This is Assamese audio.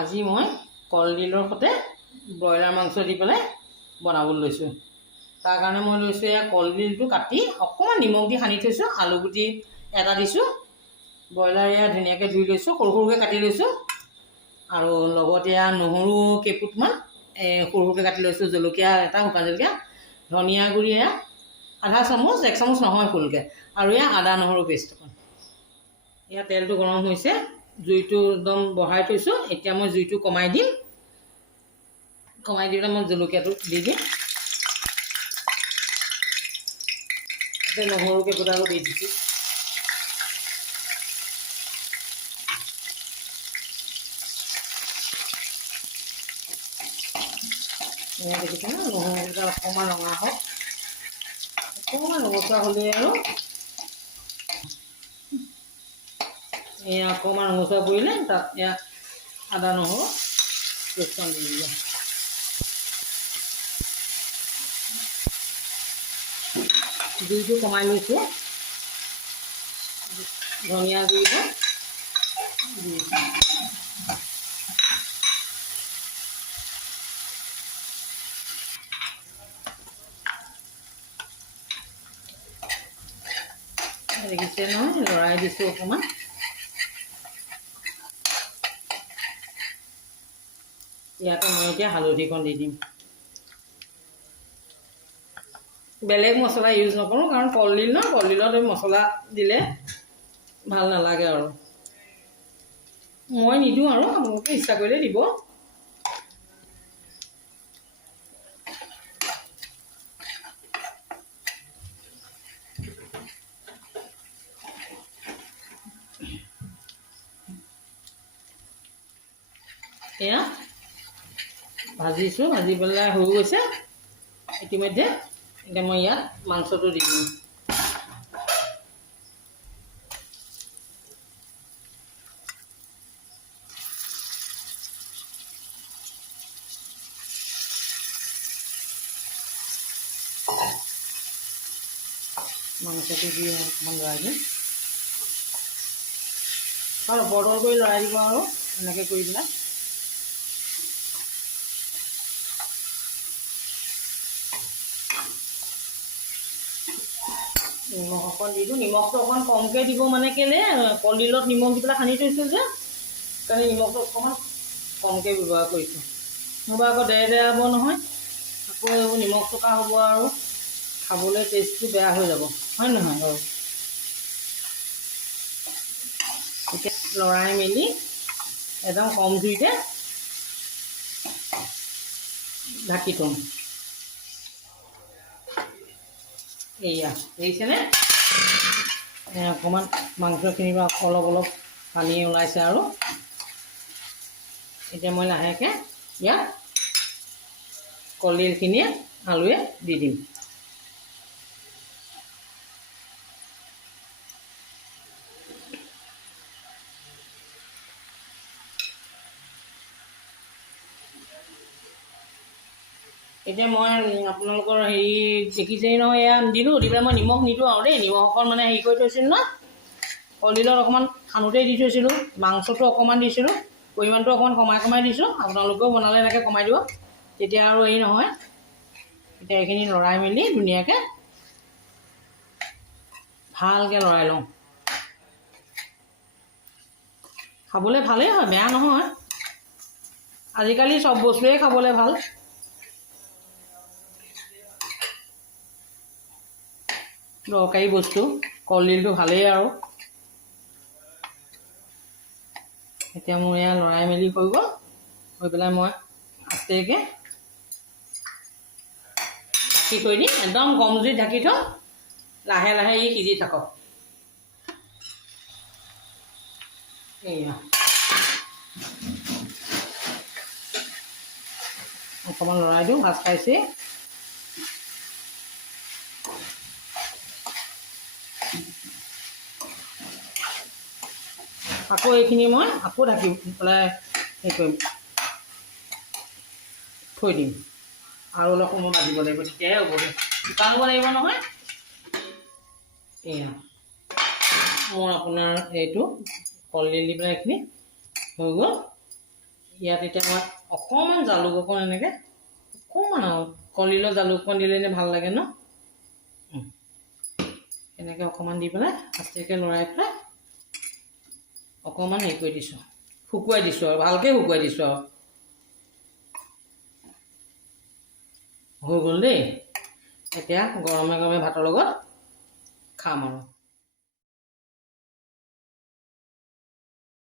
আজি মই কলডিলৰ সৈতে ব্ৰইলাৰ মাংস দি পেলাই বনাবলৈ লৈছোঁ। তাৰ কাৰণে মই লৈছোঁ এয়া কলডিলটো কাটি অকণমান নিমখ দি সানি থৈছোঁ, আলুগুটি এটা দিছোঁ, ব্ৰইলাৰ এয়া ধুনীয়াকৈ ধুই লৈছোঁ, সৰু সৰুকৈ কাটি লৈছোঁ, আৰু লগতে এয়া নহৰু কেইফুটমান সৰু সৰুকৈ কাটি লৈছোঁ, জলকীয়া এটা, শুকান জলকীয়া, ধনিয়া গুড়ি এয়া আধা চামুচ, 1 চামুচ নহয় ফুলকৈ, আৰু এয়া আদা নহৰু পেষ্ট অকণ। এয়া তেলটো গৰম হৈছে, জুইটো একদম বঢ়াই থৈছোঁ। এতিয়া মই জুইটো কমাই দিম, কমাই দি পেলাই মই জলকীয়াটো দি দিম, এতিয়া নহৰু কেইফুটাকো দি দিছোঁ। এয়া দেখিছে ন, নহৰুকেইটা অকণমান ৰঙা হওক, অকণমান ৰঙচুৱা হ'লেই আৰু এয়া অকণমান ৰঙচুৱা পৰিলে তাত এয়া আদা নহৰু পেষ্টখন দি দিব। জুইটো কমাই লৈছোঁ, ধনিয়া গুড়িটো দি দেখিছে নহয়, লৰাই দিছোঁ অকণমান। ইয়াতে মই এতিয়া হালধিকণ দি দিম। বেলেগ মছলা ইউজ নকৰোঁ, কাৰণ কলডিল ন, কলডিলত মছলা দিলে ভাল নালাগে আৰু মই নিদিওঁ, আৰু আপোনালোকে ইচ্ছা কৰিলে দিব। এয়া ভাজিছোঁ, ভাজি পেলাই হৈ গৈছে ইতিমধ্যে। এতিয়া মই ইয়াত মাংসটো দি দিম। মাংসটো দি অকণমান লৰাই দিম, আৰু বৰদল কৰি লৰাই দিব, আৰু এনেকৈ কৰি পেলাই নিমখ অকণ দি দিওঁ। নিমখটো অকণমান কমকৈ দিব, মানে কেলৈ কলডিলত নিমখ দি পেলাই সানি থৈছোঁ যে, সেইকাৰণে নিমখটো অকণমান কমকৈ ব্যৱহাৰ কৰিছোঁ। নহ'বা আকৌ দেৰ হ'ব নহয়, আকৌ এইবোৰ নিমখ থকা হ'ব আৰু খাবলৈ টেষ্টটো বেয়া হৈ যাব, হয় নহয় বাৰু? এতিয়া লৰাই মেলি একদম কম জুইতে ঢাকি থ'ম। এয়া দেখিছেনে, অকণমান মাংসখিনিৰ পৰা অলপ অলপ পানী ওলাইছে, আৰু এতিয়া মই লাহেকৈ ইয়াত কলডিলখিনিয়ে আলুৱে দি দিম। এতিয়া মই আপোনালোকৰ হেৰি দেখিছেই নহয়, এয়া দিলোঁ, দি পেলাই মই নিমখ নিদিওঁ আৰু দেই, নিমখ অকণ মানে হেৰি কৰি থৈছিলোঁ ন, কলডিলত অকণমান সানোতেই দি থৈছিলোঁ, মাংসটো অকণমান দিছিলোঁ, পৰিমাণটো অকণমান কমাই কমাই দিছোঁ। আপোনালোকেও বনালে এনেকৈ কমাই দিব, তেতিয়া আৰু হেৰি নহয়। এতিয়া এইখিনি লৰাই মেলি ধুনীয়াকৈ ভালকৈ লৰাই লওঁ। খাবলৈ ভালেই হয়, বেয়া নহয়, আজিকালি চব বস্তুৱেই খাবলৈ ভাল। দৰকাৰী বস্তু কলডিলটো ভালেই আৰু। এতিয়া মোৰ এয়া লৰাই মেলি হৈ গ'ল, হৈ পেলাই মই আস্তেকৈ ঢাকি থৈ দিম, একদম কম জুইত ঢাকি থ'ম, লাহে লাহে ই সিজি থাকক। এয়া অকণমান লৰাই দিওঁ, ভাজ খাইছে। আকৌ এইখিনি মই আকৌ ঢাকি পেলাই হেৰি কৰিম, থৈ দিম, আৰু অলপ সময় ভাজিব লাগিব, তেতিয়াহে হ'বগৈ, শুকান হ'ব লাগিব নহয়। এয়া মোৰ আপোনাৰ এইটো কলডিল দি পেলাই এইখিনি হৈ গ'ল। ইয়াত এতিয়া মই অকণমান জালুক অকণ এনেকৈ অকণমান আৰু কলডিলৰ জালুক অকণ দিলে এনে ভাল লাগে ন এনেকৈ অকণমান দি পেলাই আস্তেকৈ লৰাই পেলাই অকণমান হেৰি কৰি দিছোঁ শুকুৱাই দিছোঁ আৰু ভালকৈ শুকুৱাই দিছোঁ আৰু হৈ গ'ল দেই এতিয়া গৰমে গৰমে ভাতৰ লগত খাম আৰু